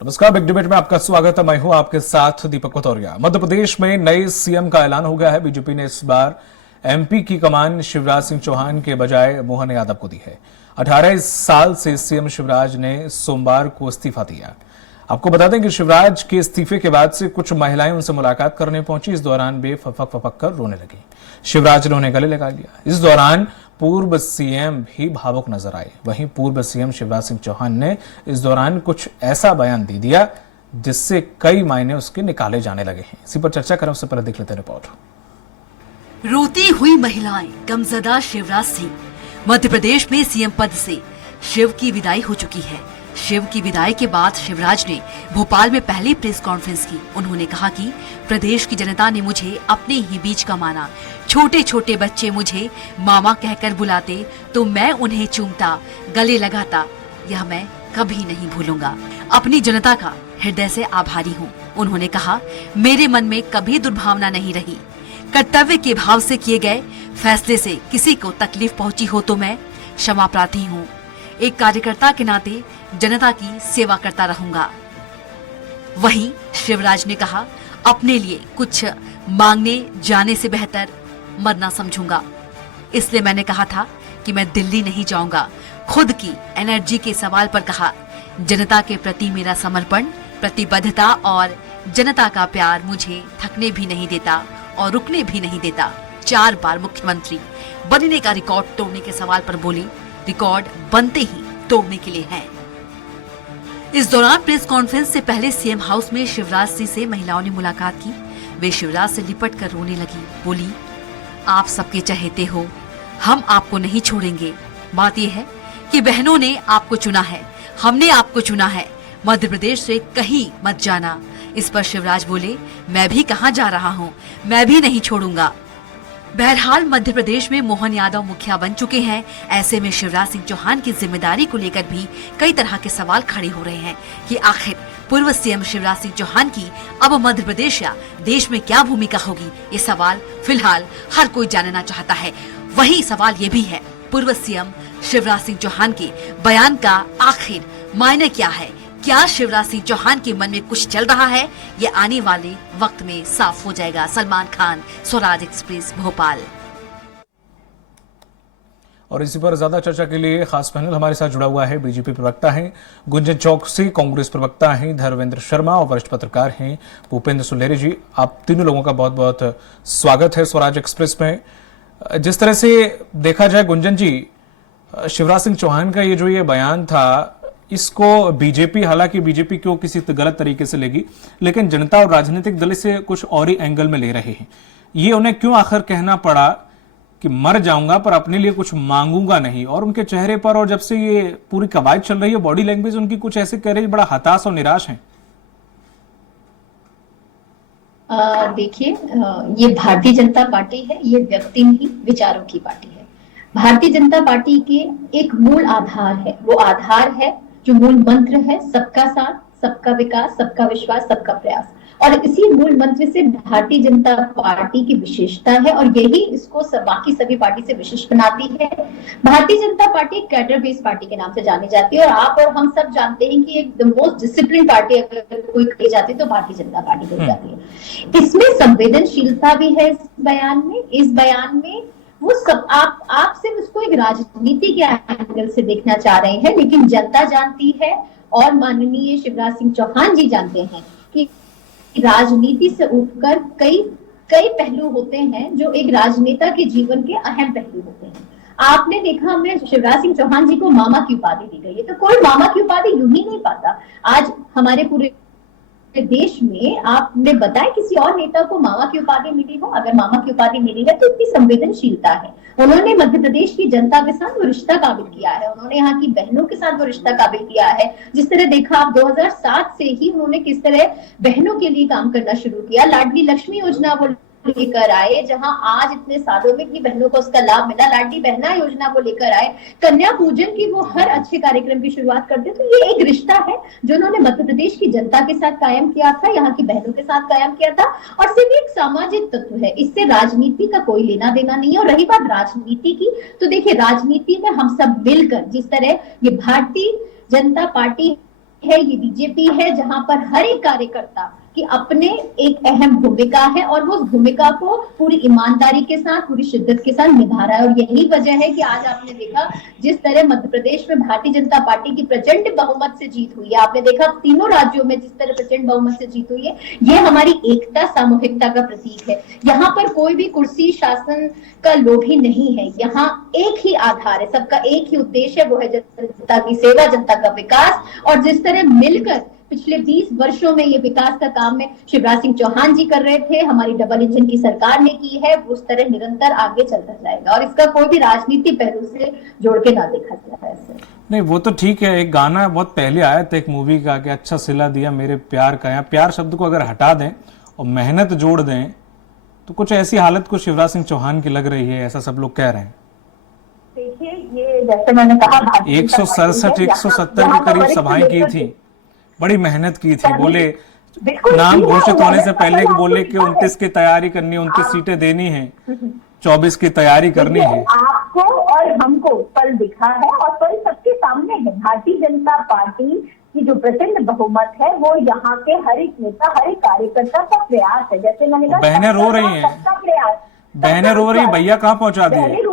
नमस्कार, big debate में आपका स्वागत है। मैं हूं आपके साथ दीपक कतौरिया। मध्य प्रदेश में नए सीएम का ऐलान हो गया है। बीजेपी ने इस बार एमपी की कमान शिवराज सिंह चौहान के बजाय मोहन यादव को दी है। 18 साल से सीएम शिवराज ने सोमवार को इस्तीफा दिया। आपको बता दें कि शिवराज के इस्तीफे के बाद से कुछ महिलाएं उनसे मुलाकात करने पहुंची। इस दौरान वे फपक कर रोने लगी। शिवराज ने उन्हें गले लगा लिया। इस दौरान पूर्व सीएम भी भावुक नजर आए। वहीं पूर्व सीएम शिवराज सिंह चौहान ने इस दौरान कुछ ऐसा बयान दे दिया जिससे कई मायने उसके निकाले जाने लगे हैं। इसी पर चर्चा करें उससे पहले देख लेते हैं रिपोर्ट। रोती हुई महिलाएं, गमजदा शिवराज सिंह। मध्य प्रदेश में सीएम पद से शिव की विदाई हो चुकी है। शिव की विदाई के बाद शिवराज ने भोपाल में पहली प्रेस कॉन्फ्रेंस की। उन्होंने कहा कि प्रदेश की जनता ने मुझे अपने ही बीच का माना। छोटे छोटे बच्चे मुझे मामा कहकर बुलाते तो मैं उन्हें चूमता, गले लगाता। यह मैं कभी नहीं भूलूंगा। अपनी जनता का हृदय से आभारी हूँ। उन्होंने कहा, मेरे मन में कभी दुर्भावना नहीं रही। कर्तव्य के भाव से किए गए फैसले से किसी को तकलीफ पहुंची हो तो मैं क्षमा प्रार्थी हूँ। एक कार्यकर्ता के नाते जनता की सेवा करता रहूंगा। वहीं शिवराज ने कहा, अपने लिए कुछ मांगने जाने से बेहतर मरना समझूंगा। इसलिए मैंने कहा था कि मैं दिल्ली नहीं जाऊंगा। खुद की एनर्जी के सवाल पर कहा, जनता के प्रति मेरा समर्पण, प्रतिबद्धता और जनता का प्यार मुझे थकने भी नहीं देता और रुकने भी नहीं देता। 4 बार मुख्यमंत्री बनने का रिकॉर्ड तोड़ने के सवाल पर बोली, रिकॉर्ड बनते ही तोड़ने के लिए है। इस दौरान प्रेस कॉन्फ्रेंस से पहले सीएम हाउस में शिवराज सिंह से महिलाओं ने मुलाकात की। वे शिवराज से लिपट कर रोने लगी। बोली, आप सबके चहेते हो, हम आपको नहीं छोड़ेंगे। बात यह है कि बहनों ने आपको चुना है, हमने आपको चुना है। मध्य प्रदेश से कहीं मत जाना। इस पर शिवराज बोले, मैं भी कहां जा रहा हूं, मैं भी नहीं छोड़ूंगा। बहरहाल मध्य प्रदेश में मोहन यादव मुखिया बन चुके हैं। ऐसे में शिवराज सिंह चौहान की जिम्मेदारी को लेकर भी कई तरह के सवाल खड़े हो रहे हैं कि आखिर पूर्व सीएम शिवराज सिंह चौहान की अब मध्य प्रदेश या देश में क्या भूमिका होगी। ये सवाल फिलहाल हर कोई जानना चाहता है। वही सवाल ये भी है, पूर्व सीएम शिवराज सिंह चौहान के बयान का आखिर मायने क्या है। क्या शिवराज सिंह चौहान के मन में कुछ चल रहा है? ये आने वाले वक्त में साफ हो जाएगा। सलमान खान, स्वराज एक्सप्रेस, भोपाल। और इसी पर ज्यादा चर्चा के लिए खास पैनल हमारे साथ जुड़ा हुआ है। बीजेपी प्रवक्ता हैं गुंजन चौकसी, कांग्रेस प्रवक्ता हैं धर्मेंद्र शर्मा और वरिष्ठ पत्रकार हैं भूपेंद्र सुलेरी जी। आप तीनों लोगों का बहुत बहुत स्वागत है स्वराज एक्सप्रेस में। जिस तरह से देखा जाए गुंजन जी, शिवराज सिंह चौहान का ये बयान था, इसको बीजेपी, हालांकि बीजेपी को किसी गलत तरीके से लेगी, लेकिन जनता और राजनीतिक दल से कुछ और ही एंगल में ले रहे हैं। ये उन्हें क्यों आखिर कहना पड़ा कि मर जाऊंगा पर अपने लिए कुछ मांगूंगा नहीं? और उनके चेहरे पर, और जब से ये पूरी कवायद चल रही है, बॉडी लैंग्वेज उनकी कुछ ऐसे कह रही है, बड़ा हताश और निराश है। देखिए, ये भारतीय जनता पार्टी है, ये व्यक्ति नहीं विचारों की पार्टी है। भारतीय जनता पार्टी के एक मूल आधार है, वो आधार है जो मूल मंत्र है, सबका साथ, सबका विकास, सबका विश्वास, सबका प्रयास। और इसी मूल मंत्र से भारतीय जनता पार्टी की विशेषता है और यही इसको बाकी सभी पार्टी से विशिष्ट बनाती है। Bharatiya Janata party cadre based party के नाम से जानी जाती है और आप और हम सब जानते हैं कि एक द मोस्ट डिसिप्लिन पार्टी अगर कोई कही जाती है तो भारतीय जनता पार्टी कही जाती है। इसमें संवेदनशीलता भी है। इस बयान में वो सब आप सिर्फ इसको एक राजनीति के एंगल से देखना चाह रहे हैं, लेकिन जनता जानती है और माननीय शिवराज सिंह चौहान जी जानते हैं कि राजनीति से उठकर कई पहलू होते हैं जो एक राजनेता के जीवन के अहम पहलू होते हैं। आपने देखा, हमें शिवराज सिंह चौहान जी को मामा की उपाधि दी गई है, तो कोई मामा की उपाधि यूं ही नहीं पाता। आज हमारे पूरे देश में आपने बताया किसी और नेता को मामा की उपाधि मिली हो? अगर मामा की उपाधि मिली है तो इतनी संवेदनशीलता है। उन्होंने मध्य प्रदेश की जनता के साथ वो रिश्ता काबिल किया है, उन्होंने यहाँ की बहनों के साथ वो रिश्ता काबिल किया है। जिस तरह देखा आप 2007 से ही उन्होंने किस तरह बहनों के लिए काम करना शुरू किया। लाडली लक्ष्मी योजना वो लेकर आए, जहां आज इतने सालों में इतनी बहनों को उसका लाभ मिला। लाडली बहना योजना को लेकर आए, कन्या पूजन की वो हर अच्छे कार्यक्रम की शुरुआत करते। तो ये एक रिश्ता है जो उन्होंने मध्य प्रदेश की जनता के साथ कायम किया था, यहाँ की बहनों के साथ कायम किया था। और सिर्फ एक सामाजिक तत्व है, इससे राजनीति का कोई लेना देना नहीं है। और रही बात राजनीति की, तो देखिए राजनीति में हम सब मिलकर, जिस तरह ये भारतीय जनता पार्टी है, ये बीजेपी है जहां पर हर एक कार्यकर्ता की अपने एक अहम भूमिका है और वो उस भूमिका को पूरी ईमानदारी के साथ, पूरी शिद्दत के साथ निभा रहा है। और यही वजह है कि आज आपने देखा जिस तरह मध्य प्रदेश में भारतीय जनता पार्टी की प्रचंड बहुमत से जीत हुई है, आपने देखा तीनों राज्यों में जिस तरह प्रचंड बहुमत से जीत हुई है, ये हमारी एकता, सामूहिकता का प्रतीक है। यहाँ पर कोई भी कुर्सी शासन का लोभी नहीं है, यहाँ एक ही आधार है, सबका एक ही उद्देश्य है, वो है जनता की सेवा, जनता का विकास। और जिस तरह मिलकर पिछले 20 वर्षों में ये विकास का काम में शिवराज सिंह चौहान जी कर रहे थे, हमारी डबल इंजन की सरकार ने की है, उस तरह निरंतर आगे चलता जाएगा और इसका कोई भी राजनीति पहलू से जोड़ के ना देखा जाए। नहीं, वो तो ठीक है। एक गाना बहुत पहले आया था एक मूवी का कि अच्छा सिला दिया मेरे प्यार का। यहाँ प्यार शब्द को अगर हटा दें और मेहनत जोड़ दें तो कुछ ऐसी हालत को शिवराज सिंह चौहान की लग रही है, ऐसा सब लोग कह रहे हैं। देखिए, ये जैसे मैंने कहा 167 170 के करीब सभाएं की थी, बड़ी मेहनत की थी। बोले नाम घोषित होने से पहले बोले कि 29 की तैयारी करनी है, 29 सीटें देनी है, 24 की तैयारी करनी है। आपको और हमको फल दिखा है और फल सबके सामने है। भारतीय जनता पार्टी की जो प्रचंड बहुमत है वो यहाँ के हर एक नेता, हर एक कार्यकर्ता का प्रयास है। जैसे मैंने कहा, बहनें रो रही हैं, बहनें रो रही, भैया कहाँ पहुंचा दिए।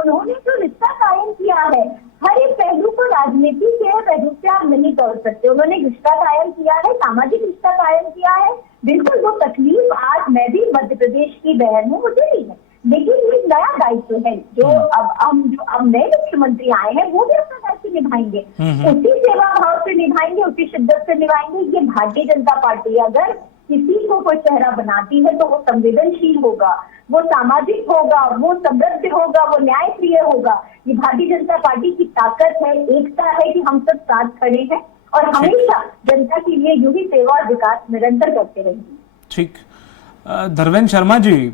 उन्होंने जो रिश्ता कायम किया है, हर एक पहलू को राजनीति के पहलू से आप नहीं तोड़ सकते। उन्होंने रिश्ता कायम किया है, सामाजिक रिश्ता कायम किया है। बिल्कुल वो तकलीफ आज मैं भी मध्य प्रदेश की बहन हूँ, मुझे नहीं है, लेकिन ये नया दायित्व है जो अब नए मुख्यमंत्री आए हैं वो भी अपना दायित्व निभाएंगे, उसी सेवा भाव से निभाएंगे, उसी शिद्दत से निभाएंगे। ये भारतीय जनता पार्टी अगर किसी को कोई चेहरा बनाती है तो वो संवेदनशील होगा, वो सामाजिक होगा, वो समृद्ध होगा, वो न्यायप्रिय होगा। ये भारतीय जनता पार्टी की ताकत है, एकता है कि हम सब साथ खड़े हैं और हमेशा जनता के लिए यूं ही सेवा और विकास निरंतर करते रहेंगे। ठीक। धर्मेंद्र शर्मा जी,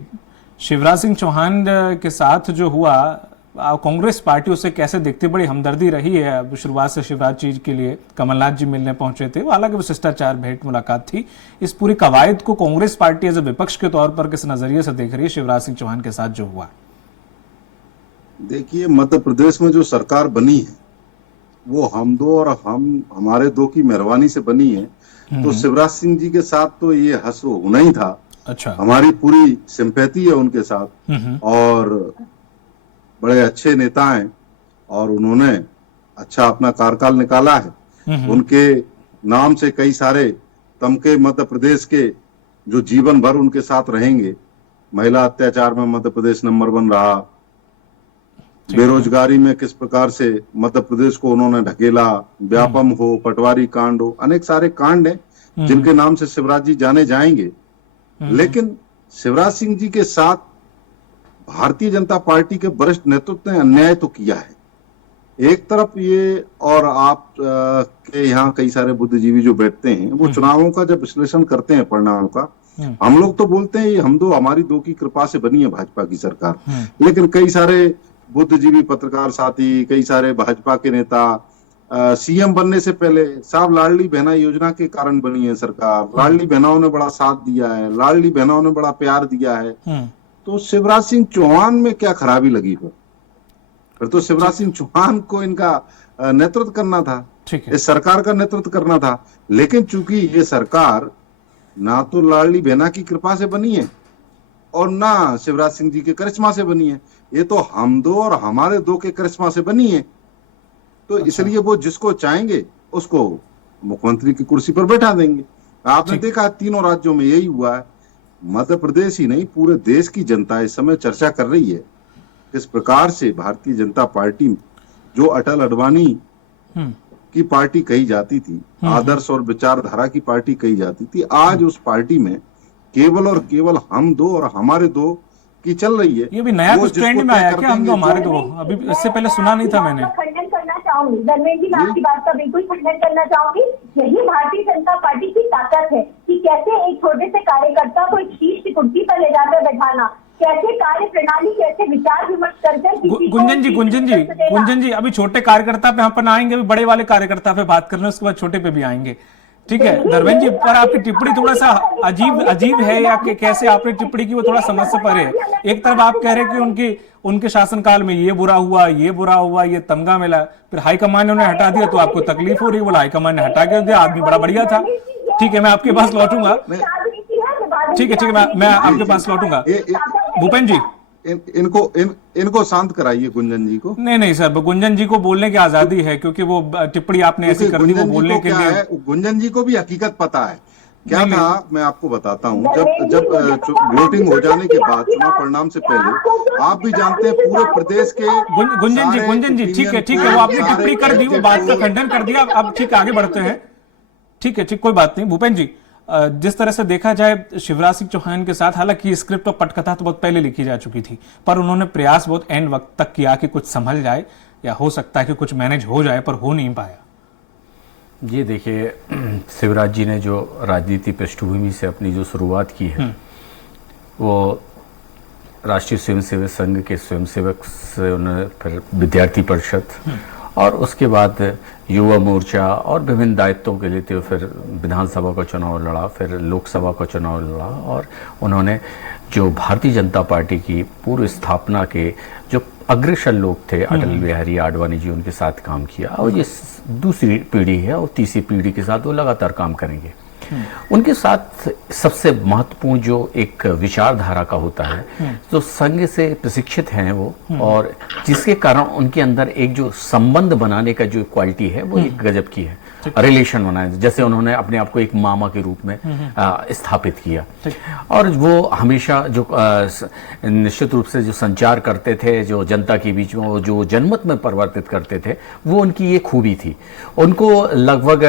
शिवराज सिंह चौहान के साथ जो हुआ, कांग्रेस पार्टी उसे कैसे देखती? बड़ी हमदर्दी रही है शुरुआत से शिवराज जी के लिए। कमलनाथ जी मिलने पहुंचे थे, हालांकि वो शिष्टाचार भेंट मुलाकात थी। इस पूरी कवायद को कांग्रेस पार्टी एज ए विपक्ष के तौर पर किस नजरिए से देख रही है शिवराज सिंह चौहान के साथ जो हुआ? देखिए, मध्य प्रदेश में जो सरकार बनी है वो हम दो और हमारे दो की मेहरबानी से बनी है। तो शिवराज सिंह जी के साथ तो ये हश्र होना ही था। अच्छा, हमारी पूरी सिंपैथी है उनके साथ और बड़े अच्छे नेता हैं और उन्होंने अच्छा अपना कार्यकाल निकाला है। उनके नाम से कई सारे तमके मध्य प्रदेश के जो जीवन भर उनके साथ रहेंगे। महिला अत्याचार में मध्य प्रदेश नंबर 1 रहा, बेरोजगारी में किस प्रकार से मध्य प्रदेश को उन्होंने ढकेला, व्यापम हो, पटवारी कांड हो, अनेक सारे कांड हैं जिनके नाम से शिवराज जी जाने जाएंगे। लेकिन शिवराज सिंह जी के साथ भारतीय जनता पार्टी के वरिष्ठ नेतृत्व ने अन्याय तो किया है। एक तरफ ये, और आप के यहाँ कई सारे बुद्धिजीवी जो बैठते हैं वो चुनावों का जब विश्लेषण करते हैं परिणामों का, हम लोग तो बोलते हैं ये हमारी दो की कृपा से बनी है भाजपा की सरकार, लेकिन कई सारे बुद्धिजीवी पत्रकार साथी, कई सारे भाजपा के नेता सीएम बनने से पहले साहब लाडली बहना योजना के कारण बनी है सरकार, लाडली बहनाओं ने बड़ा साथ दिया है, लाडली बहनाओं ने बड़ा प्यार दिया है। तो शिवराज सिंह चौहान में क्या खराबी लगी? फिर तो शिवराज सिंह चौहान को इनका नेतृत्व करना था, इस सरकार का नेतृत्व करना था। लेकिन चूंकि ये सरकार ना तो लाडली बहना की कृपा से बनी है और ना शिवराज सिंह जी के करिश्मा से बनी है, ये तो हम दो और हमारे दो के करिश्मा से बनी है। तो इसलिए वो जिसको चाहेंगे उसको मुख्यमंत्री की कुर्सी पर बैठा देंगे। आपने देखा तीनों राज्यों में यही हुआ है। मध्य प्रदेश ही नहीं, पूरे देश की जनता इस समय चर्चा कर रही है किस प्रकार से भारतीय जनता पार्टी, जो अटल अडवाणी की पार्टी कही जाती थी, आदर्श और विचारधारा की पार्टी कही जाती थी, आज उस पार्टी में केवल और केवल हम दो और हमारे दो की चल रही है। ये भी नया कुछ ट्रेंड में आया क्या, हम दो हमारे दो? अभी इससे पहले सुना नहीं था मैंने। खंडन करना चाहूंगी धर्मेंद्र जी, मैं आपकी बात का बिल्कुल खंडन करना चाहूंगी। यही भारतीय जनता पार्टी की ताकत है कि कैसे एक छोटे से कार्यकर्ता को एक शीर्ष की कुर्सी पर ले जाकर बैठाना, कैसे कार्य प्रणाली, कैसे विचार विमर्श करके। गुंजन जी, अभी छोटे कार्यकर्ता पे हम पर आएंगे, अभी बड़े वाले कार्यकर्ता पे बात करने, उसके बाद छोटे पे भी आएंगे। ठीक है धर्मेंद्र जी, पर आपकी टिप्पणी थोड़ा सा अजीब है, या कि कैसे आपने टिप्पणी की वो थोड़ा समझ से परे है। एक तरफ आप कह रहे हैं कि उनके शासनकाल में ये बुरा हुआ, ये तमगा मिला, फिर हाईकमान ने उन्हें हटा दिया तो आपको तकलीफ हो रही है। बोला हाईकमान ने हटा के दिया, आदमी बड़ा बढ़िया था। ठीक है, मैं आपके पास लौटूंगा। ठीक है, मैं आपके पास लौटूंगा। भूपेंद्र जी, इनको शांत कराइए गुंजन जी को। नहीं सर, गुंजन जी को बोलने की आजादी है, क्योंकि वो टिप्पणी आपने ऐसी कर दी, वो बोलने के लिए। गुंजन जी को भी हकीकत पता है क्या था। मैं आपको बताता हूँ, जब वोटिंग हो जाने के बाद, चुनाव परिणाम से पहले, आप भी जानते हैं पूरे प्रदेश के गुंजन जी ठीक है, वो आपने टिप्पणी कर दी, वो बात का खंडन कर दिया। अब ठीक आगे बढ़ते हैं। ठीक है, कोई बात नहीं। भूपेंद्र जी, जिस तरह से देखा जाए शिवराज सिंह चौहान के साथ, हालांकि स्क्रिप्ट और पटकथा तो बहुत पहले लिखी जा चुकी थी, पर उन्होंने प्रयास बहुत एंड वक्त तक किया कि कुछ संभल जाए, या हो सकता है कि कुछ मैनेज हो जाए, पर हो नहीं पाया। ये देखिए, शिवराज जी ने जो राजनीति पृष्ठभूमि से अपनी जो शुरुआत की है, वो राष्ट्रीय स्वयंसेवक संघ के स्वयंसेवक से उन्होंने फिर विद्यार्थी परिषद और उसके बाद युवा मोर्चा और विभिन्न दायित्वों के लिए थे। फिर विधानसभा का चुनाव लड़ा, फिर लोकसभा का चुनाव लड़ा, और उन्होंने जो भारतीय जनता पार्टी की पूर्व स्थापना के जो अग्रसर लोग थे, अटल बिहारी आडवाणी जी, उनके साथ काम किया। और ये दूसरी पीढ़ी है, और तीसरी पीढ़ी के साथ वो लगातार काम करेंगे। उनके साथ सबसे महत्वपूर्ण जो एक विचारधारा का होता है, जो संघ से प्रशिक्षित हैं वो, और जिसके कारण उनके अंदर एक जो संबंध बनाने का जो क्वालिटी है, वो एक गजब की है। रिलेशन बनाए, जैसे उन्होंने अपने आप को एक मामा के रूप में स्थापित किया। और वो हमेशा जो निश्चित रूप से जो संचार करते थे, जो जनता के बीच में जो जनमत में परिवर्तित करते थे, वो उनकी ये खूबी थी। उनको लगभग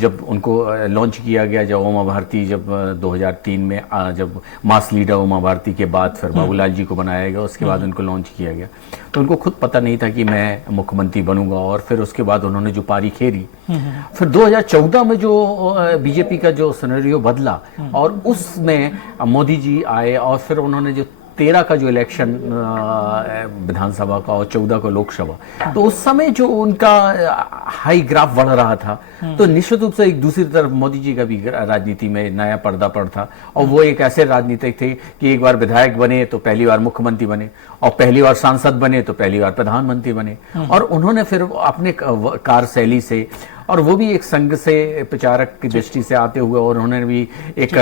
जब उनको लॉन्च किया गया, जब उमा भारती, जब 2003 में जब मास लीडर उमा भारती के बाद फिर बाबूलाल जी को बनाया गया, उसके बाद उनको लॉन्च किया गया, तो उनको खुद पता नहीं था कि मैं मुख्यमंत्री बनूंगा। और फिर उसके बाद उन्होंने जो पारी खेली, फिर 2014 में जो बीजेपी का जो सिनेरियो बदला, और उसमें मोदी जी आए, और फिर उन्होंने जो 13 का जो इलेक्शन विधानसभा का और 14 का लोकसभा, तो उस समय जो उनका हाई ग्राफ बढ़ रहा था, तो निश्चित रूप से एक दूसरी तरफ मोदी जी का भी राजनीति में नया पर्दापड़ था। और वो एक ऐसे राजनीतिक थे कि एक बार विधायक बने तो पहली बार मुख्यमंत्री बने, और पहली बार सांसद बने तो पहली बार प्रधानमंत्री बने। और उन्होंने फिर अपने कार्यशैली से, और वो भी एक संघ से प्रचारक की दृष्टि से आते हुए, और उन्होंने भी एक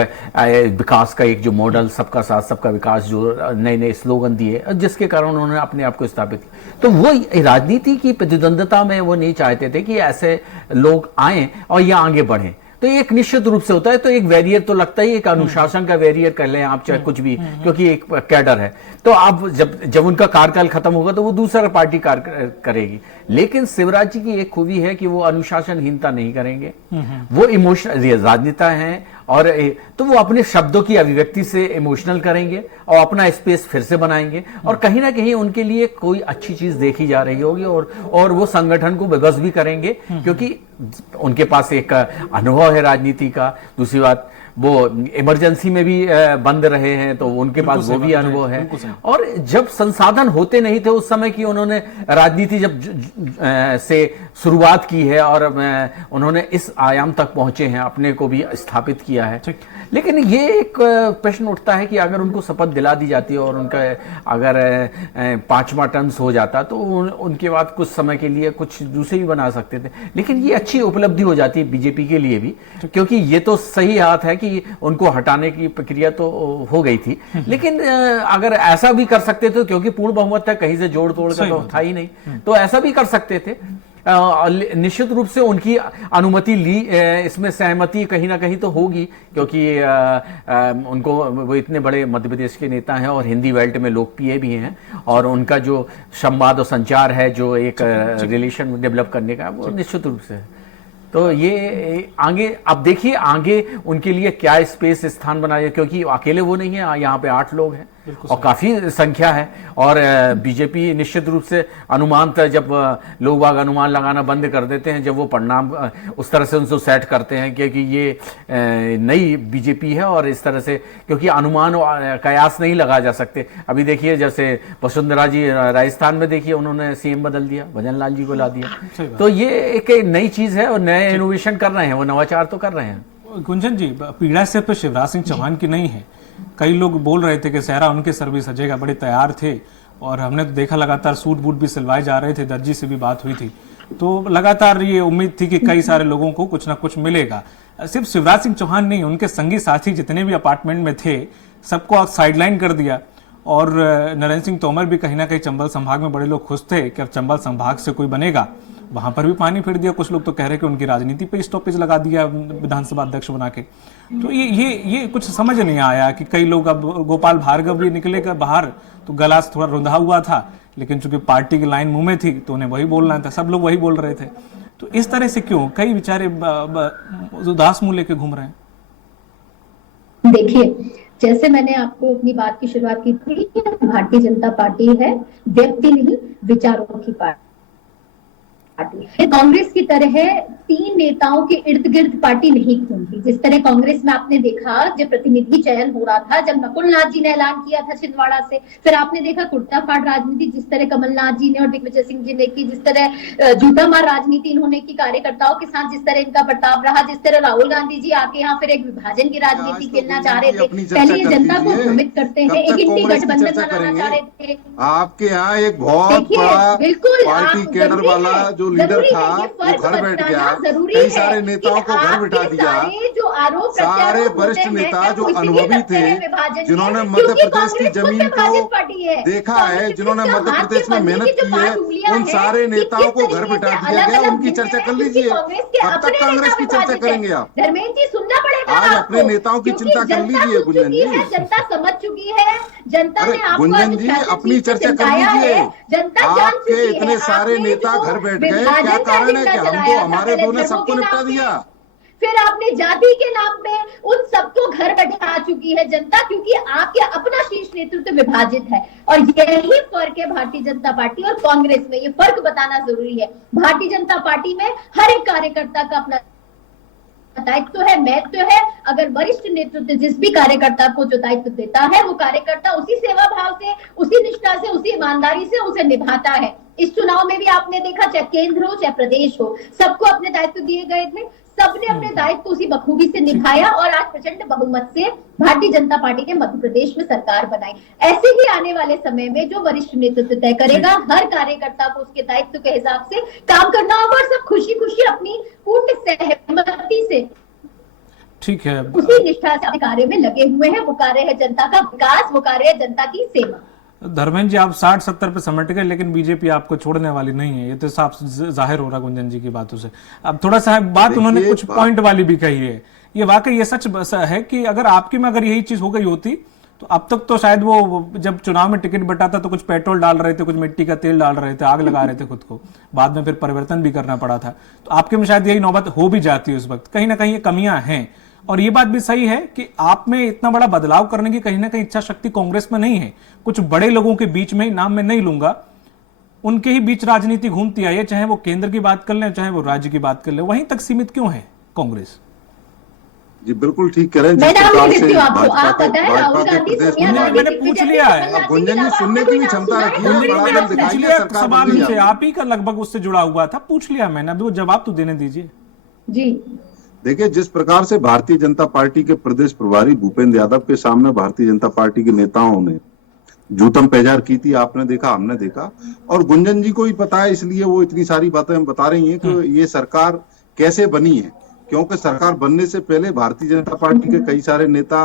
विकास का एक जो मॉडल, सबका साथ सबका विकास, जो नए नए स्लोगन दिए, जिसके कारण उन्होंने अपने आप को स्थापित किया। तो वो राजनीति की प्रतिद्वंदता में वो नहीं चाहते थे कि ऐसे लोग आए और ये आगे बढ़े। तो एक निश्चित रूप से होता है, तो एक बैरियर तो लगता ही, एक अनुशासन का बैरियर कर लें आप, चाहे कुछ भी, क्योंकि एक कैडर है। तो आप जब उनका कार्यकाल खत्म होगा तो वो दूसरा पार्टी कार्य करेगी। लेकिन शिवराज जी की एक खूबी है कि वो अनुशासनहीनता नहीं करेंगे, वो इमोशनल राजनेता हैं, और तो वो अपने शब्दों की अभिव्यक्ति से इमोशनल करेंगे और अपना स्पेस फिर से बनाएंगे, और कहीं ना कहीं उनके लिए कोई अच्छी चीज देखी जा रही होगी, और वो संगठन को विवश भी करेंगे, क्योंकि उनके पास एक अनुभव है राजनीति का। दूसरी बात, वो इमरजेंसी में भी बंद रहे हैं, तो उनके पास वो भी अनुभव है। और जब संसाधन होते नहीं थे उस समय की, उन्होंने राजनीति जब से शुरुआत की है, और उन्होंने इस आयाम तक पहुंचे हैं, अपने को भी स्थापित किया है। लेकिन ये एक प्रश्न उठता है कि अगर उनको शपथ दिला दी जाती है, और उनका अगर 5वां टर्म हो जाता, तो उनके बाद कुछ समय के लिए कुछ दूसरे भी बना सकते थे। लेकिन ये अच्छी उपलब्धि हो जाती है बीजेपी के लिए भी, क्योंकि ये तो सही हाथ है कि उनको हटाने की प्रक्रिया तो हो गई थी। लेकिन अगर ऐसा भी कर सकते थे, क्योंकि पूर्ण बहुमत था, कहीं से जोड़ तोड़ का तो था ही नहीं, तो ऐसा भी कर सकते थे। निश्चित रूप से उनकी अनुमति ली, इसमें सहमति कहीं ना कहीं तो होगी, क्योंकि उनको, वो इतने बड़े मध्य प्रदेश के नेता हैं और हिंदी बेल्ट में लोकप्रिय भी हैं, और उनका जो संवाद और संचार है, जो एक रिलेशन डेवलप करने का, वो निश्चित रूप से। तो ये आगे अब देखिए, आगे उनके लिए क्या स्पेस स्थान बनाया, क्योंकि अकेले वो नहीं है, यहाँ पे 8 लोग हैं। और काफी संख्या है। और बीजेपी निश्चित रूप से अनुमान था, जब लोग बाग अनुमान लगाना बंद कर देते हैं, जब वो परिणाम उस तरह से उनको सेट करते हैं कि ये नई बीजेपी है, और इस तरह से क्योंकि अनुमान कयास नहीं लगा जा सकते। अभी देखिए जैसे वसुंधरा जी राजस्थान में देखिए उन्होंने सीएम बदल दिया, भजन लाल जी को ला दिया। तो ये एक नई चीज है और नए इनोवेशन कर रहे हैं, वो नवाचार तो कर रहे हैं। गुंजन जी, पीड़ा सिर्फ तो शिवराज सिंह चौहान की नहीं है। कई लोग बोल रहे थे कि सेहरा उनके सर भी सजेगा, बड़े तैयार थे, और हमने तो देखा लगातार सूट बूट भी सिलवाए जा रहे थे, दर्जी से भी बात हुई थी, तो लगातार ये उम्मीद थी कि कई सारे लोगों को कुछ ना कुछ मिलेगा। सिर्फ शिवराज सिंह चौहान नहीं, उनके संगी साथी जितने भी अपार्टमेंट में थे सबको साइडलाइन कर दिया। और नरेंद्र सिंह तोमर भी कहीं ना कहीं चंबल संभाग में बड़े लोग खुश थे कि अब चंबल संभाग से कोई बनेगा, वहां पर भी पानी फेर दिया। कुछ लोग तो कह रहे कि उनकी राजनीति पे स्टॉपेज लगा दिया विधानसभा अध्यक्ष बना के। तो ये कुछ समझ नहीं आया कि कई लोग, अब गोपाल भार्गव भी निकले का बाहर तो गला थोड़ा रुंधा हुआ था, लेकिन चूंकि पार्टी की लाइन मुंह में थी तो उन्हें वही बोलना था, सब लोग वही बोल रहे थे। तो इस तरह से क्यों कई बेचारे उदास मुंह लेके घूम रहे हैं? देखिए, जैसे मैंने आपको अपनी बात की शुरुआत की थी, भारतीय जनता पार्टी है व्यक्ति नहीं विचारों की पार्टी। कांग्रेस की तरह 3 नेताओं के इर्द गिर्द पार्टी नहीं घूमती। जिस तरह कांग्रेस में आपने देखा जब प्रतिनिधि चयन हो रहा था, जब नकुलनाथ जी ने ऐलान किया था छिंदवाड़ा से, फिर आपने देखा कुर्ता फाड़ राजनीति जिस तरह कमलनाथ जी ने और दिग्विजय सिंह जी ने की, जिस तरह जूता मार राजनीति इन्होंने की कार्यकर्ताओं के साथ, जिस तरह इनका बर्ताव रहा, जिस तरह राहुल गांधी जी आके यहाँ फिर एक विभाजन की राजनीति खेलना चाह रहे थे, पहले ये जनता को भ्रमित करते हैं, एक इंडी गठबंधन बनाना चाह रहे थे। आपके यहाँ एक बहुत बड़ा पार्टी कैडर वाला जो लीडर था वो घर बैठ गया, कई सारे नेताओं को घर बिठा दिया, सारे वरिष्ठ नेता जो अनुभवी थे, जिन्होंने मध्य प्रदेश की जमीन को देखा है, जिन्होंने मध्य प्रदेश में मेहनत की है, उन सारे नेताओं को घर बिठा दिया गया। उनकी चर्चा कर लीजिए, कब तक कांग्रेस की चर्चा करेंगे आप? धर्मेंद्र जी, सुनना पड़ेगा आज अपने नेताओं की चिंता कर लीजिए गुंजन जी। जनता समझ चुकी है, जनता ने आपको गुंजन जी अपनी चर्चा कर लीजिए। आपके इतने सारे नेता घर बैठ गए, क्या कारण है कि हम तो हमारे दो ने सबको निपटा दिया? फिर आपने जाति के नाम पे उन सबको घर बैठा चुकी है जनता, क्योंकि आपके अपना शीर्ष नेतृत्व विभाजित है। और यही फर्क है भारतीय जनता पार्टी और कांग्रेस में, ये फर्क बताना जरूरी है। भारतीय जनता पार्टी में हर एक कार्यकर्ता का अपना दायित्व है, महत्व है। अगर वरिष्ठ नेतृत्व जिस भी कार्यकर्ता को जो दायित्व देता है, वो कार्यकर्ता उसी सेवा भाव से, उसी निष्ठा से, उसी ईमानदारी से उसे निभाता है। इस चुनाव में भी आपने देखा, चाहे केंद्र हो चाहे प्रदेश हो, सबको अपने दायित्व दिए गए थे, सबने अपने दायित्व उसी बखूबी से निभाया और आज प्रचंड बहुमत से भारतीय जनता पार्टी ने मध्य प्रदेश में सरकार बनाई। ऐसे ही आने वाले समय में जो वरिष्ठ नेतृत्व तय करेगा, हर कार्यकर्ता को उसके दायित्व के हिसाब से काम करना होगा और सब खुशी खुशी अपनी पूर्ण सहमति से, ठीक है, उसी निष्ठा से अपने कार्य में लगे हुए हैं। वो कार्य है जनता का विकास, वो कार्य है जनता की सेवा। धर्मेंद्र जी, आप 60-70 पे समेट गए, लेकिन बीजेपी आपको छोड़ने वाली नहीं है, ये तो साफ जाहिर हो रहा गुंजन जी की बातों से। अब थोड़ा सा बात उन्होंने कुछ पॉइंट वाली भी कही है, ये वाकई ये सच है कि अगर आपकी में अगर यही चीज हो गई होती तो अब तक तो शायद वो जब चुनाव में टिकट बटाता तो कुछ पेट्रोल डाल रहे थे, कुछ मिट्टी का तेल डाल रहे थे, आग लगा रहे थे खुद को, बाद में फिर परिवर्तन भी करना पड़ा था। तो आपके में शायद यही नौबत हो भी जाती है उस वक्त। कहीं ना कहीं ये कमियां हैं, और ये बात भी सही है कि आप में इतना बड़ा बदलाव करने की कहीं ना कहीं इच्छा शक्ति कांग्रेस में नहीं है। कुछ बड़े लोगों के बीच में, नाम में नहीं लूंगा, उनके ही बीच राजनीति घूमती आई है, चाहे वो केंद्र की बात कर लें चाहे वो राज्य की बात कर लें। वहीं तक सीमित क्यों है कांग्रेस? जी बिल्कुल ठीक कह रहे हैं। जिस प्रकार से भाजपा के प्रदेश में, मैंने पूछ लिया है गुंजन जी, सुनने की भी क्षमता रखी है। सवाल नीचे आप ही का लगभग उससे जुड़ा हुआ था, पूछ लिया मैंने, अभी वो जवाब तो देने दीजिए। जी देखिए, जिस प्रकार से भारतीय जनता पार्टी के प्रदेश प्रभारी भूपेंद्र यादव के सामने भारतीय जनता पार्टी के नेताओं ने जूतम पेजार की थी, आपने देखा, हमने देखा, और गुंजन जी को ही पता है, इसलिए वो इतनी सारी बातें हम बता रही हैं कि ये सरकार कैसे बनी है। क्योंकि सरकार बनने से पहले भारतीय जनता पार्टी के कई सारे नेता,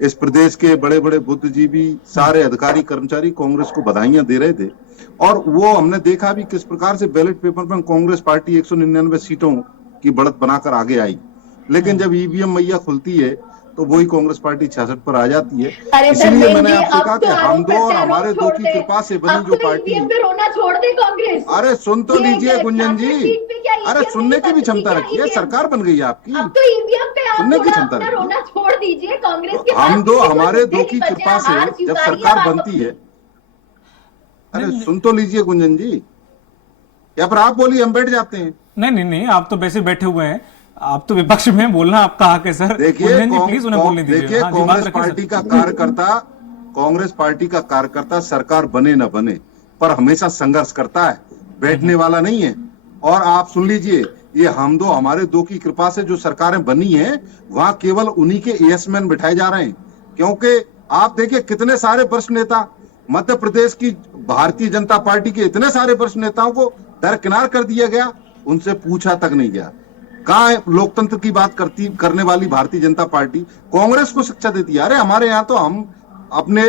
इस प्रदेश के बड़े बड़े बुद्धिजीवी, सारे अधिकारी कर्मचारी कांग्रेस को बधाइयां दे रहे थे। और वो हमने देखा भी किस प्रकार से बैलेट पेपर पर कांग्रेस पार्टी 199 सीटों की बढ़त बनाकर आगे आई, लेकिन जब ईवीएम मैया खुलती है तो वही कांग्रेस पार्टी 66 पर आ जाती है। इसलिए मैंने आपसे कहा कि हम दो और हमारे दो की कृपा से बनी जो पार्टी। छोड़ दे कांग्रेस। अरे सुन तो लीजिए गुंजन जी, अरे सुनने की भी क्षमता रखिए, सरकार बन गई है आपकी, अब तो ईवीएम पे सुनने की क्षमता रोना छोड़ दीजिए कांग्रेस के हम दो पास हमारे मुद्दे दो ही की बचे कृपा हैं, से हार जब स्वीकारिए, सरकार बात बनती है, अरे सुन तो लीजिए गुंजन जी, या फिर आप बोलिए, हम बैठ जाते हैं। नहीं नहीं नहीं, आप तो वैसे बैठे हुए हैं, आप तो विपक्ष में हैं, बोलना आपका हक है सर। देखिए गुंजन जी प्लीज उन्हें बोलने दीजिए। देखिए, हाँ जी, बात कांग्रेस रखिए सर। पार्टी का कार्यकर्ता, कांग्रेस पार्टी का कार्यकर्ता सरकार बने न बने पर हमेशा संघर्ष करता है, बैठने वाला नहीं है। और आप सुन लीजिए, ये हम दो हमारे दो की कृपा से जो सरकारें बनी हैं, वहां केवल उन्हीं के यस-मैन बिठाए जा रहे हैं। क्योंकि आप देखिए कितने सारे वरिष्ठ नेता, मध्य प्रदेश की भारतीय जनता पार्टी के इतने सारे वरिष्ठ नेताओं को दरकिनार कर दिया गया, उनसे पूछा तक नहीं गया। कहाँ है लोकतंत्र की बात करने वाली भारतीय जनता पार्टी? कांग्रेस को शिक्षा देती है। अरे हमारे यहाँ तो हम अपने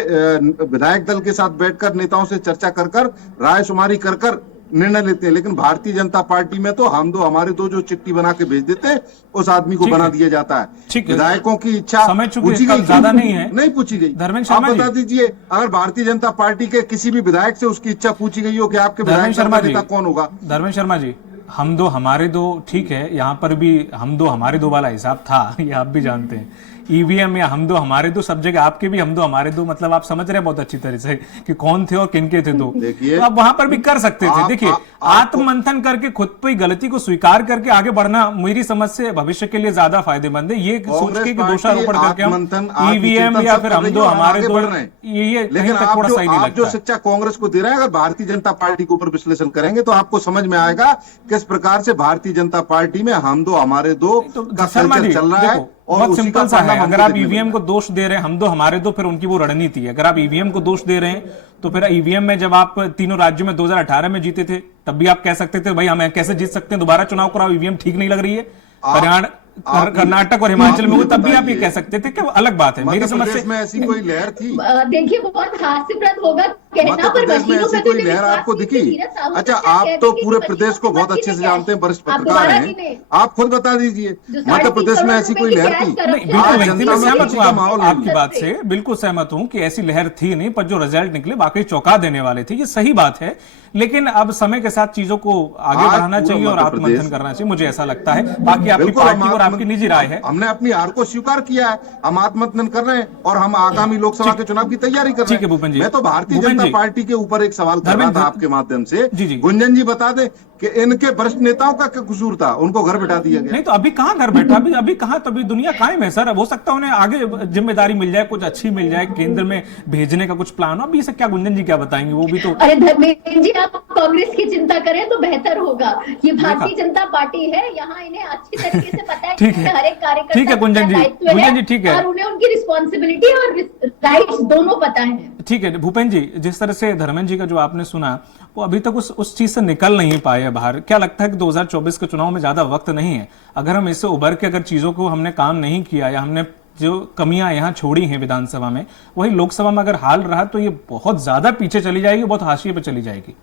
विधायक दल के साथ बैठकर नेताओं से चर्चा कर राय शुमारी कर निर्णय लेते हैं, लेकिन भारतीय जनता पार्टी में तो हम दो हमारे दो जो चिट्ठी बना के भेज देते हैं, उस आदमी को ठीक बना है। दिया जाता है। ठीक है। विधायकों की इच्छा समय चूंकि पूछी कल गई? ज्यादा नहीं है। नहीं पूछी गई। धर्मेंद्र आप शर्मा बता जी। दीजिए, अगर भारतीय जनता पार्टी के किसी भी विधायक से उसकी इच्छा पूछी गई हो कि आपके विधायक धर्मेंद्र दल शर्मा का जी, नेता कौन होगा? धर्मेंद्र शर्मा जी, हम दो हमारे दो ठीक है, यहाँ पर भी हम दो हमारे दो वाला हिसाब था, ये आप भी जानते हैं। ईवीएम या हम दो हमारे दो, सब जगह आपके भी हम दो हमारे दो, मतलब आप समझ रहे हैं बहुत अच्छी तरह से कि कौन थे और किनके थे दो। देखिए, तो आप वहां पर भी कर सकते थे। देखिए, आपको- आत्ममंथन करके खुद पे गलती को स्वीकार करके आगे बढ़ना मेरी समझ से भविष्य के लिए ज्यादा फायदेमंद है। ये सोच के कि दोषारोपण करके आत्ममंथन, हम ईवीएम या फिर हम दो हमारे दो, ये कहीं लेकिन तक थोड़ा सही नहीं आप जो लगता। शिक्षा कांग्रेस को दे रहे हैं, अगर भारतीय जनता पार्टी के ऊपर विश्लेषण करेंगे तो आपको समझ में आएगा किस प्रकार से भारतीय जनता पार्टी में हम दो हमारे दो तो का शर्मा कल्चर जी, चल रहा है। देखो, और बहुत उसी का सिंपल सा है। परिणाम अगर हमको आप देखने ईवीएम को को दोष दे रहे हैं, हम दो हमारे दो, फिर उनकी वो रणनीति है। अगर आप ईवीएम को दोष दे रहे हैं, तो फिर ईवीएम में जब आप तीनों राज्यों में 2018 में जीते थे, तब भी आप कह सकते थे भाई हम कैसे जीत सकते हैं, दोबारा चुनाव कराओ, ईवीएम ठीक नहीं लग रही है। हरियाणा, कर्नाटक और हिमाचल में, तब भी आप ये कह सकते थे कि वो अलग बात है। मेरी समझ से में ऐसी कोई लहर थी? देखिए बहुत हास्यप्रद होगा कहना, मध्य पर प्रदेश में मशीनों ऐसी पे तो कोई लहर विश्वास आपको नहीं दिखी? धीरज साहू अच्छा, सर आप कहते तो हैं कि पूरे मशीनों प्रदेश को पे बहुत मत अच्छे से गिने जानते हैं, वरिष्ठ आप पत्रकार दोबारा हैं, गिने। आप खुद बता दीजिए जो मध्य प्रदेश में ऐसी कोई लहर थी? नहीं, बिल्कुल नहीं थी। मैं सहमत हूँ माहौल आपकी बात से, बिल्कुल सहमत हूँ कि ऐसी लहर थी नहीं, पर जो रिजल्ट निकले वाकई चौंका देने वाले थे, ये सही बात है। लेकिन अब समय के साथ चीजों को आगे आज बढ़ाना पूरा चाहिए और मध्य आत्ममंथन प्रदेश- करना चाहिए, मुझे ऐसा लगता है। बाकी आपकी बिल्कुल, पार्टी हम और आपकी निजी राय है। हमने अपनी हार को स्वीकार किया है, हम आत्ममंथन कर रहे हैं और हम आगामी लोकसभा के चुनाव की तैयारी कर रहे ठीक है भूपेन जी। मैं तो भारतीय भूपेन जनता जी। पार्टी के ऊपर एक सवाल कर रहा धर्मेंद्र था आपके माध्यम से। जी, जी। गुंजन जी बता दें कि इनके वरिष्ठ नेताओं का क्या कसूर था, उनको घर बिठा दिया गया? नहीं तो अभी कहाँ घर बैठा, अभी कहाँ, तो अभी दुनिया कायम है सर। हो सकता है उन्हें आगे जिम्मेदारी मिल जाए, कुछ अच्छी मिल जाए, केंद्र में भेजने का कुछ प्लान हो। अभी इसे क्या गुंजन जी क्या बताएंगे, वो भी तो। अरे धर्मेंद्र जी, आप कांग्रेस की चिंता करें तो बेहतर होगा। ये भारतीय जनता पार्टी है, यहाँ इन्हें अच्छी तरीके से पता है ठीक कि है। हर एक कार्यकर्ता ठीक है गुंजन जी, का दायित्व गुंजन जी, ठीक है। और उन्हें उनकी रिस्पॉन्सिबिलिटी और राइट्स दोनों पता है। ठीक है भूपेन जी, जिस तरह से धर्मेंद्र जी का जो आपने सुना, वो अभी तक उस चीज से निकल नहीं पाए हैं बाहर। क्या लगता है कि 2024 के चुनाव में ज्यादा वक्त नहीं है? अगर हम इससे उभर के अगर चीजों को हमने काम नहीं किया या हमने जो कमियां यहाँ छोड़ी हैं विधानसभा में, वही लोकसभा में अगर हाल रहा तो ये बहुत ज्यादा पीछे चली जाएगी, बहुत हाशिए पे चली जाएगी।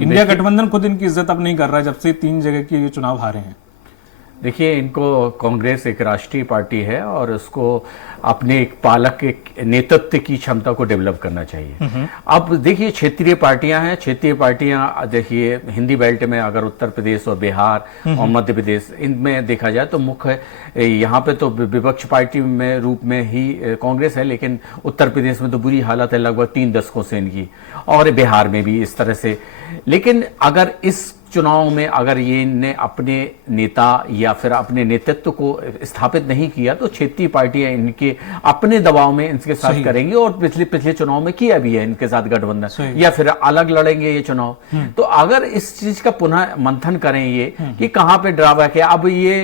इंडिया गठबंधन खुद इनकी इज्जत अब नहीं कर रहा है जब से 3 जगह के ये चुनाव हारे हैं। देखिए, इनको कांग्रेस एक राष्ट्रीय पार्टी है और उसको अपने एक पालक एक नेतृत्व की क्षमता को डेवलप करना चाहिए। अब देखिए, क्षेत्रीय पार्टियां हैं, क्षेत्रीय पार्टियां देखिए हिंदी बेल्ट में अगर उत्तर प्रदेश और बिहार और मध्य प्रदेश, इनमें देखा जाए तो मुख्य यहाँ पे तो विपक्ष पार्टी में रूप में ही कांग्रेस है, लेकिन उत्तर प्रदेश में तो बुरी हालत है लगभग 3 दशकों से इनकी, और बिहार में भी इस तरह से। लेकिन अगर इस चुनाव में अगर ये ने अपने नेता या फिर अपने नेतृत्व को स्थापित नहीं किया तो क्षेत्रीय पार्टियां इनके अपने दबाव में इनके साथ करेंगे, और पिछले चुनाव में किया भी है इनके साथ गठबंधन, या फिर अलग लड़ेंगे ये चुनाव। तो अगर इस चीज का पुनः मंथन करें ये कि कहां पे ड्रॉबैक है, अब ये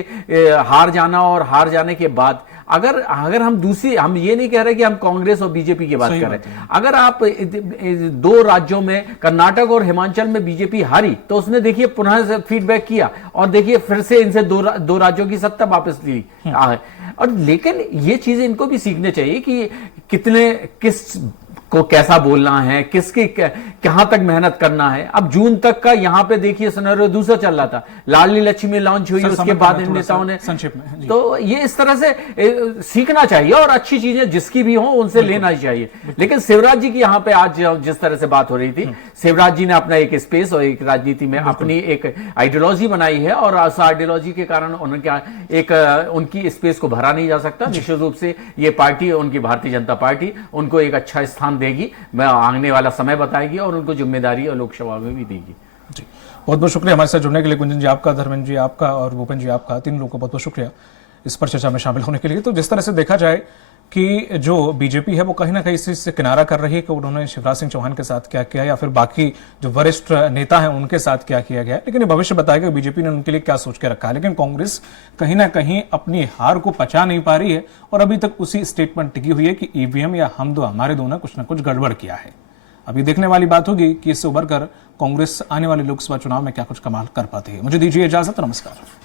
हार जाना और हार जाने के बाद अगर हम ये नहीं कह रहे कि हम कांग्रेस और बीजेपी की बात कर रहे हैं। अगर आप 2 राज्यों में कर्नाटक और हिमाचल में बीजेपी हारी तो उसने देखिए पुनः से फीडबैक किया और देखिए फिर से इनसे 2 राज्यों की सत्ता वापस ली। और लेकिन ये चीजें इनको भी सीखने चाहिए कि को कैसा बोलना है, किसकी कहां तक मेहनत करना है। अब जून तक का यहाँ पे देखिए सिनेरियो दूसरा चल रहा था, लाडली लक्ष्मी लॉन्च हुई, उसके बाद इन नेताओं ने संक्षेप में जी। तो ये इस तरह से सीखना चाहिए और अच्छी चीजें जिसकी भी हो उनसे लेना ही चाहिए। लेकिन शिवराज जी की यहाँ पे आज जिस तरह से बात हो रही थी, शिवराज जी ने अपना एक स्पेस और एक राजनीति में अपनी एक आइडियोलॉजी बनाई है और उस आइडियोलॉजी के कारण उनका एक उनकी स्पेस को भरा नहीं जा सकता। निश्चित रूप से ये पार्टी, उनकी भारतीय जनता पार्टी उनको एक अच्छा स्थान देगी, मैं आने वाला समय बताएगी और उनको जिम्मेदारी और लोकसभा में भी देगी। जी, बहुत बहुत शुक्रिया हमारे साथ जुड़ने के लिए। गुंजन जी आपका, धर्मेंद्र जी आपका और भूपेंद्र जी आपका, तीन लोगों को बहुत बहुत शुक्रिया इस पर चर्चा में शामिल होने के लिए। तो जिस तरह से देखा जाए कि जो बीजेपी है वो कहीं ना कहीं इस चीज से किनारा कर रही है कि उन्होंने शिवराज सिंह चौहान के साथ क्या किया या फिर बाकी जो वरिष्ठ नेता हैं उनके साथ क्या किया गया है, लेकिन ये भविष्य बताएगा बीजेपी ने उनके लिए क्या सोच के रखा है। लेकिन कांग्रेस कहीं ना कहीं अपनी हार को पचा नहीं पा रही है और अभी तक उसी स्टेटमेंट टिकी हुई है कि ईवीएम या हम दो हमारे दो ने कुछ ना कुछ गड़बड़ किया है। अभी देखने वाली बात होगी कि इससे उभर कर कांग्रेस आने वाले लोकसभा चुनाव में क्या कुछ कमाल कर पाती है। मुझे दीजिए इजाजत, नमस्कार।